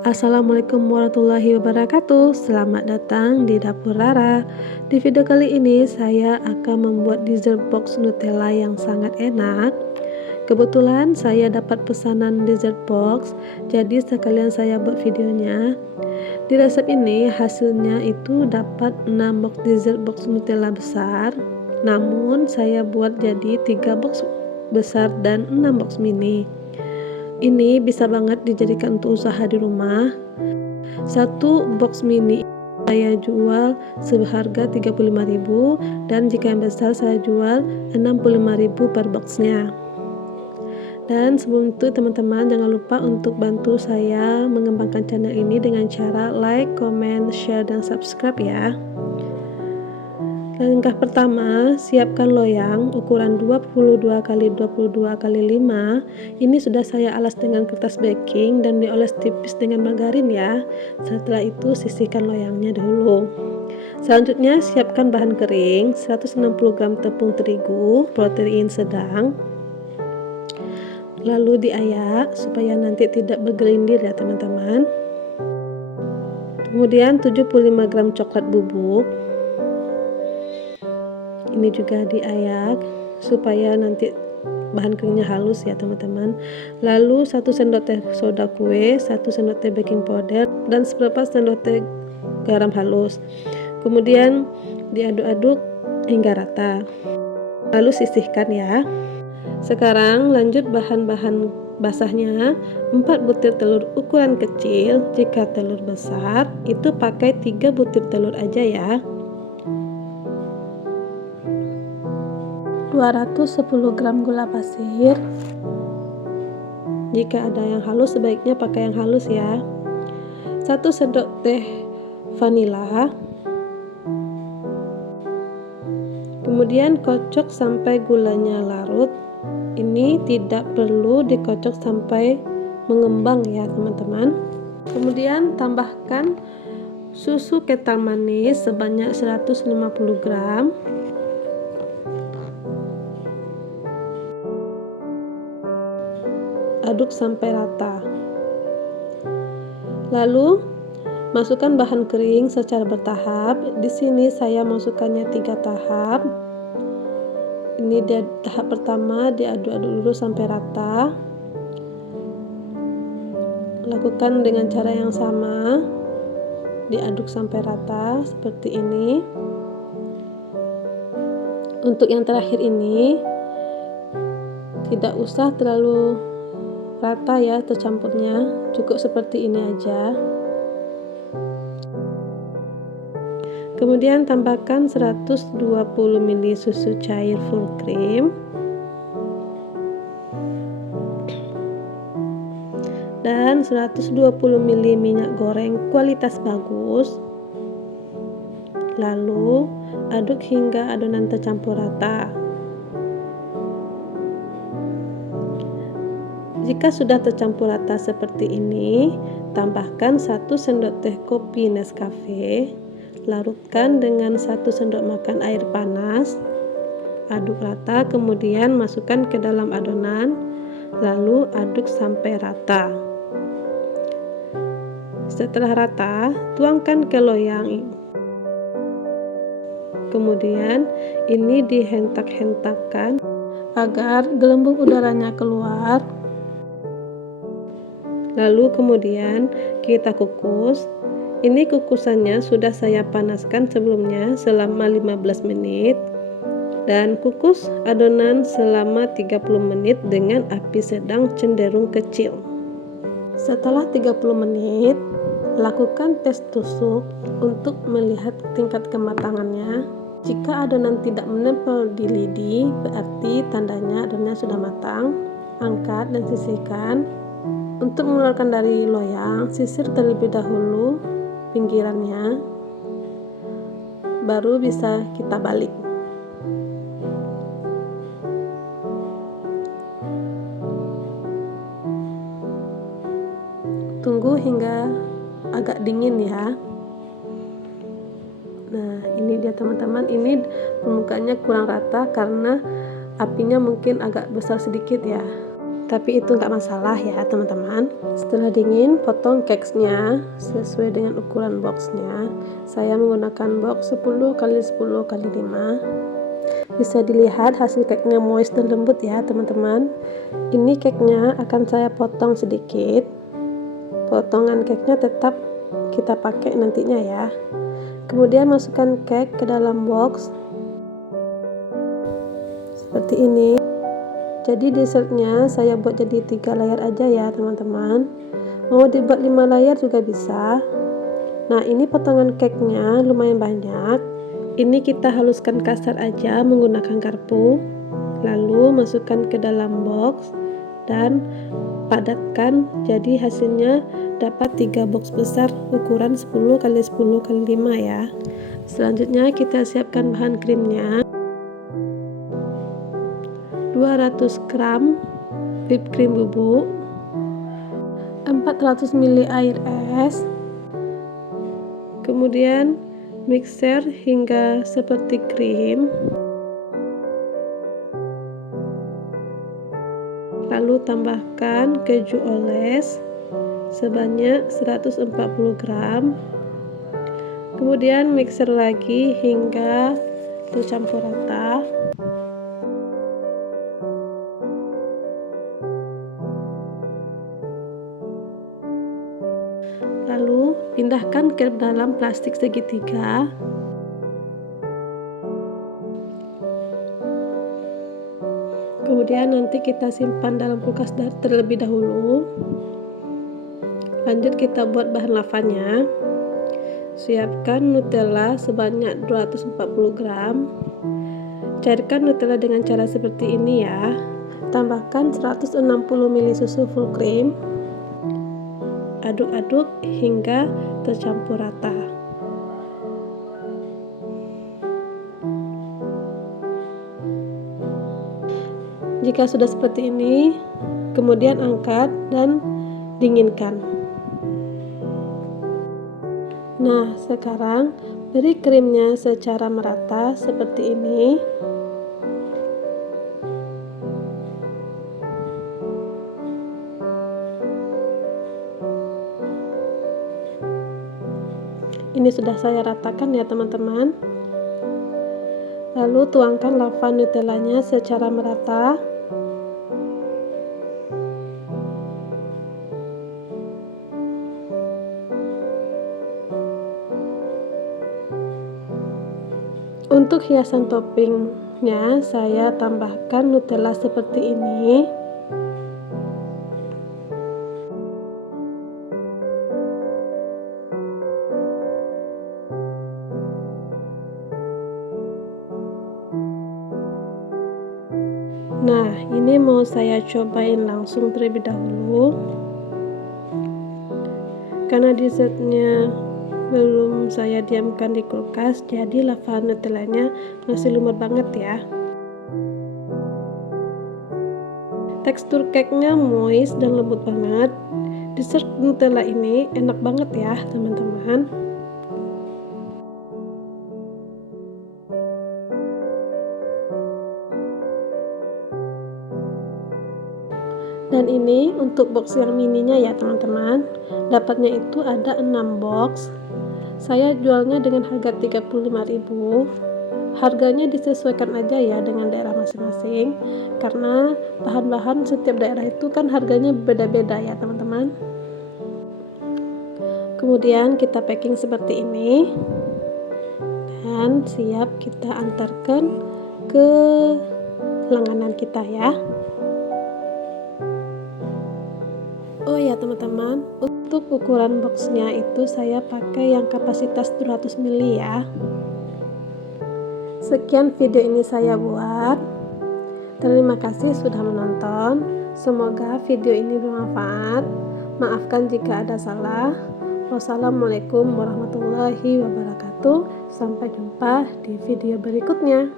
Assalamualaikum warahmatullahi wabarakatuh. Selamat datang di dapur Rara. Di video kali ini saya akan membuat dessert box Nutella yang sangat enak. Kebetulan saya dapat pesanan dessert box, jadi sekalian saya buat videonya. Di resep ini hasilnya itu dapat 6 box dessert box Nutella besar. Namun saya buat jadi 3 box besar dan 6 box mini. Ini bisa banget dijadikan untuk usaha di rumah. Satu box mini saya jual seharga 35.000 dan jika yang besar saya jual 65.000 per boxnya. Dan sebelum itu teman-teman jangan lupa untuk bantu saya mengembangkan channel ini dengan cara like, comment, share, dan subscribe ya. Langkah pertama, siapkan loyang ukuran 22 x 22 x 5. Ini sudah saya alas dengan kertas baking dan dioles tipis dengan margarin ya. Setelah itu sisihkan loyangnya dulu. Selanjutnya siapkan bahan kering 160 gram tepung terigu protein sedang. Lalu diayak supaya nanti tidak bergelindir ya teman-teman. Kemudian 75 gram coklat bubuk. Ini juga diayak supaya nanti bahan keringnya halus ya teman-teman. Lalu 1 sendok teh soda kue, 1 sendok teh baking powder, dan seperempat sendok teh garam halus. Kemudian diaduk-aduk hingga rata. Lalu sisihkan ya. Sekarang lanjut bahan-bahan basahnya. 4 butir telur ukuran kecil. Jika telur besar itu pakai 3 butir telur aja ya. 210 gram gula pasir. Jika ada yang halus sebaiknya pakai yang halus ya. 1 sendok teh vanila. Kemudian kocok sampai gulanya larut. Ini tidak perlu dikocok sampai mengembang ya teman-teman. Kemudian tambahkan susu kental manis sebanyak 150 gram. Aduk sampai rata. Lalu masukkan bahan kering secara bertahap. Di sini saya masukkannya 3 tahap. Ini tahap pertama diaduk-aduk dulu sampai rata. Lakukan dengan cara yang sama. Diaduk sampai rata seperti ini. Untuk yang terakhir ini tidak usah terlalu rata ya tercampurnya, cukup seperti ini aja. Kemudian tambahkan 120 ml susu cair full cream dan 120 ml minyak goreng kualitas bagus. Lalu aduk hingga adonan tercampur rata. Jika sudah tercampur rata seperti ini, tambahkan 1 sendok teh kopi Nescafe, larutkan dengan 1 sendok makan air panas, aduk rata, kemudian masukkan ke dalam adonan, lalu aduk sampai rata. Setelah rata, tuangkan ke loyang. Kemudian ini dihentak-hentakkan agar gelembung udaranya keluar. Lalu kemudian kita kukus. Ini kukusannya sudah saya panaskan sebelumnya selama 15 menit dan kukus adonan selama 30 menit dengan api sedang cenderung kecil. Setelah 30 menit lakukan tes tusuk untuk melihat tingkat kematangannya. Jika adonan tidak menempel di lidi berarti tandanya adonannya sudah matang. Angkat dan sisihkan. Untuk mengeluarkan dari loyang, sisir terlebih dahulu pinggirannya, baru bisa kita balik. Tunggu hingga agak dingin ya. Nah ini dia teman-teman, ini permukaannya kurang rata karena apinya mungkin agak besar sedikit ya. tapi itu nggak masalah ya teman-teman. Setelah dingin, potong cakesnya sesuai dengan ukuran boxnya. Saya menggunakan box 10 x 10 x 5. Bisa dilihat hasil cake-nya moist dan lembut ya teman-teman. Ini cake-nya akan saya potong sedikit. Potongan cake-nya tetap kita pakai nantinya ya. Kemudian masukkan cake ke dalam box seperti ini. Jadi dessertnya saya buat jadi 3 layer aja ya teman-teman. Mau dibuat 5 layer juga bisa. Nah, ini potongan cake-nya lumayan banyak. Ini kita haluskan kasar aja menggunakan garpu. Lalu masukkan ke dalam box dan padatkan, jadi hasilnya dapat 3 box besar ukuran 10 x 10 x 5 ya. Selanjutnya kita siapkan bahan krimnya. 200 gram whipped cream bubuk, 400 ml air es, kemudian mixer hingga seperti krim, lalu tambahkan keju oles sebanyak 140 gram, kemudian mixer lagi hingga tercampur rata. Lalu pindahkan ke dalam plastik segitiga. Kemudian nanti kita simpan dalam kulkas terlebih dahulu. Lanjut kita buat bahan lavanya. Siapkan Nutella sebanyak 240 gram. Cairkan Nutella dengan cara seperti ini ya. Tambahkan 160 ml susu full cream. Aduk-aduk hingga tercampur rata. Jika sudah seperti ini, kemudian angkat dan dinginkan. Nah, sekarang beri krimnya secara merata seperti ini. Ini sudah saya ratakan ya teman-teman. Lalu tuangkan lava Nutellanya secara merata. Untuk hiasan toppingnya saya tambahkan Nutella seperti ini. Nah, ini mau saya cobain langsung terlebih dahulu. Karena dessertnya belum saya diamkan di kulkas, jadi lava Nutellanya masih lumut banget ya. Tekstur cake-nya moist dan lembut banget. Dessert Nutella ini enak banget ya teman-teman. Dan ini untuk box yang mininya ya teman-teman. Dapatnya itu ada 6 box. Saya jualnya dengan harga 35.000. Harganya disesuaikan aja ya dengan daerah masing-masing, karena bahan-bahan setiap daerah itu kan harganya beda-beda ya teman-teman. Kemudian kita packing seperti ini dan siap kita antarkan ke langganan kita ya. Oh ya teman-teman, untuk ukuran boxnya itu saya pakai yang kapasitas 200 ml ya. Sekian video ini saya buat. Terima kasih sudah menonton. Semoga video ini bermanfaat. Maafkan jika ada salah. Wassalamualaikum warahmatullahi wabarakatuh. Sampai jumpa di video berikutnya.